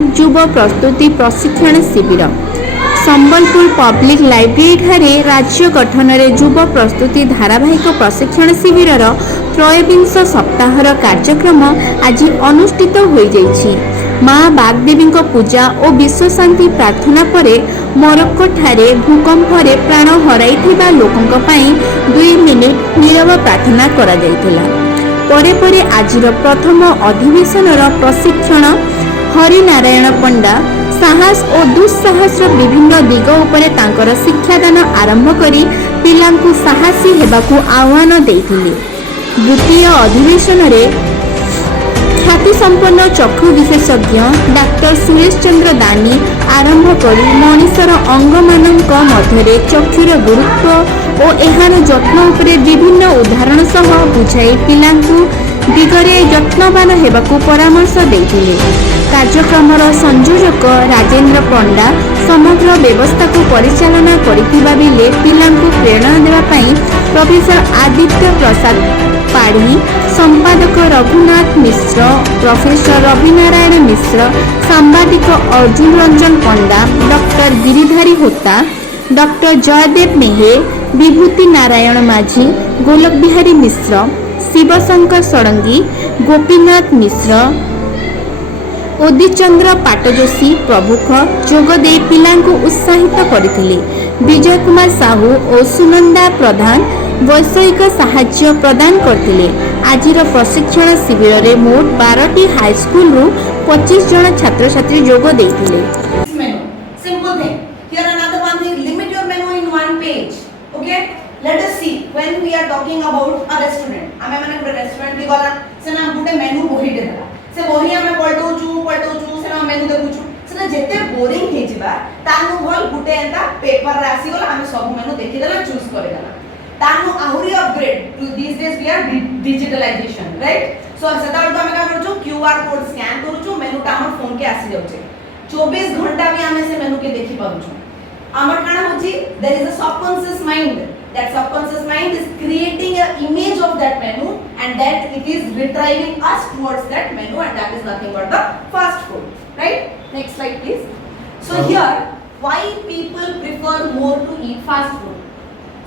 युव प्रस्तुति प्रशिक्षण शिविर संबलपुर पब्लिक लाइब्रेरी ठारे राज्य गठन में युव प्रस्तुति धारावाहिक प्रशिक्षण शिविर त्रयोविंश सप्ताहर कार्यक्रम आज अनुष्ठित हो जाइछि। माँ बागदेवी पूजा और विश्व शांति प्रार्थना पर मोरक्को ठारे भूकंप प्राण हराइथिबा लोकंक पई 2 मिनिट नीरव प्रार्थना करा जायतिला। परे परे आजिर प्रथम अधिवेशनर प्रशिक्षण हरिनारायण पंडा साहस और दुस्साहस विभिन्न दिग उपरे तांकर शिक्षादान आरंभ करी पिलांकु साहसी हेबाकु आह्वान देइथिले। द्वितीय अधिवेशन रे ख्याति संपन्न चक्षु विशेषज्ञ डाक्टर सुरेश चंद्र दानी आरंभ करी मनीषर अंग मानक मध्य चक्षुर गुरुत्व और एहार जत्न उपरे विभिन्न उदाहरण सह बुझाई पिलांकु दिगरे यत्नवान हेबाकु परामर्श देइथिले। कार्यक्रमर संयोजक राजेंद्र पंडा समग्र व्यवस्था को परिचालना करिथिबा बेले पिलांकु प्रेरणा देवा पई प्रोफेसर आदित्य प्रसाद पाढ़ी, संपादक रघुनाथ मिश्र, प्रोफेसर रविनारायण मिश्र, सांबादिक अर्जुन रंजन पंडा, डॉक्टर गिरिधारी होता, डॉक्टर जयदेव मेहे, विभूति नारायण माझी, गोलक बिहारी मिश्र, शिवशंकर षडंगी, गोपीनाथ मिश्र, ओदिचंद्र पाटजोशी प्रमुख जोगदे पिलांकु उत्साहित करथिले। विजय कुमार साहू और सुनंदा प्रधान वैषयिक साहाय्य प्रदान करथिले। आजिर प्रशिक्षण शिविर रे मोट 12टी हाई स्कूल रु 25 जन छात्र छात्री जोग देथिले। Simple thing. Here another one thing, limit your menu in one page. Okay? Let us see when we are talking about a restaurant. आमे माने गोटे रेस्टोरेंट गला सेना गोटे मेनू बही देला। से बही आमे पलटोचू सेना मेनू देखुचू। सेना जेते बोरिंग हे जिबा तानु भल गोटे एंता पेपर रे आसी गला आमे सब मेनू देखि देला चूज करे देला। तानु आहुरी upgrade to this days we are digitalization, right? So सेता तो आमे का करचू क्यूआर कोड स्कैन करूचू मेनू ता हमर फोन के आसी जाउचे। 24 घंटा भी आमे से मेनू के देखि पाउचू। आमर काना होची there is a subconscious mind. That subconscious mind is creating an image of that menu and that it is retrieving us towards that menu, and that is nothing but the fast food, right? Next slide please. So here why people prefer more to eat fast food.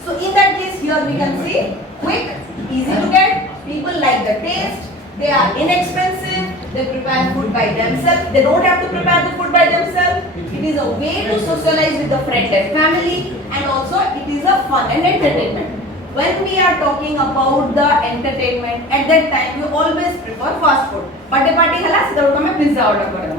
So in that case here we can see quick, easy to get, people like the taste, they are inexpensive, they prepare food by themselves, they don't have to prepare the food by themselves. It is a way to socialize with the friend and family, and also it is a fun and entertainment. When we are talking about the entertainment, at that time we always prefer fast food. Birthday party hela sidau tame pizza order karena